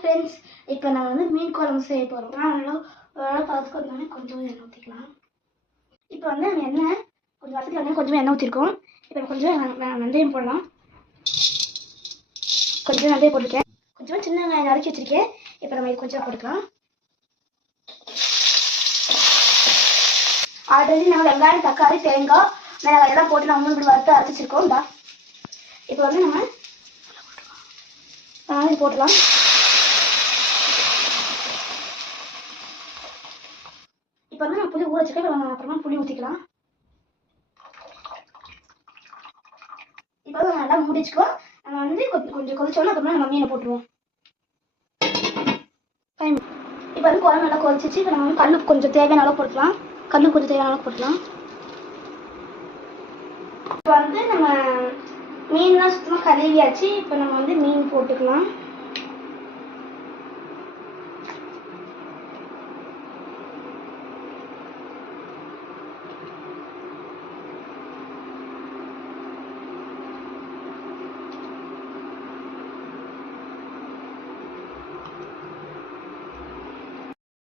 Friends, இப்போ நான் வந்து மீன் குழம்பு செய்ய போகிறோம். நல்லா பார்த்துக்கோங்க. கொஞ்சம் எண்ணெய் ஊற்றிக்கலாம். இப்போ வந்து நம்ம எண்ணெய் கொஞ்சம் வசதி கொஞ்சம் எண்ணெய் ஊற்றிருக்கோம். இப்போ கொஞ்சம் வெந்தயம் போடலாம். கொஞ்சம் வெந்தயம் போட்டுருக்கேன். கொஞ்சம் சின்ன வெங்காயம் நறுக்கி வச்சிருக்கேன். இப்போ நம்ம இது கொஞ்சம் போட்டுக்கலாம். ஆல்ரெடி நம்ம வெங்காயம், தக்காளி, தேங்காய், மிளகாய் எல்லாம் போட்டு நம்ம இப்படி வறுத்து அரைச்சிருக்கோம். இப்போ வந்து நம்ம இது போடலாம். இப்போ வந்து நான் புளி ஊற வச்சுருக்கேன். அப்புறமா புளி ஊற்றிக்கலாம். இப்போ வந்து நல்லா மூடிச்சுக்கோ. நம்ம வந்து கொஞ்சம் கொதிச்சோன்னா அப்புறமா நம்ம மீனை போட்டுருவோம். இப்போ வந்து குழம்பு நல்லா கொதிச்சிச்சு. இப்போ நம்ம வந்து கல் கொஞ்சம் தேவையான அளவு போட்டுக்கலாம். இப்போ வந்து நம்ம மீன்லாம் சுத்தமாக கழுவியாச்சு. இப்போ நம்ம வந்து மீன் போட்டுக்கலாம்.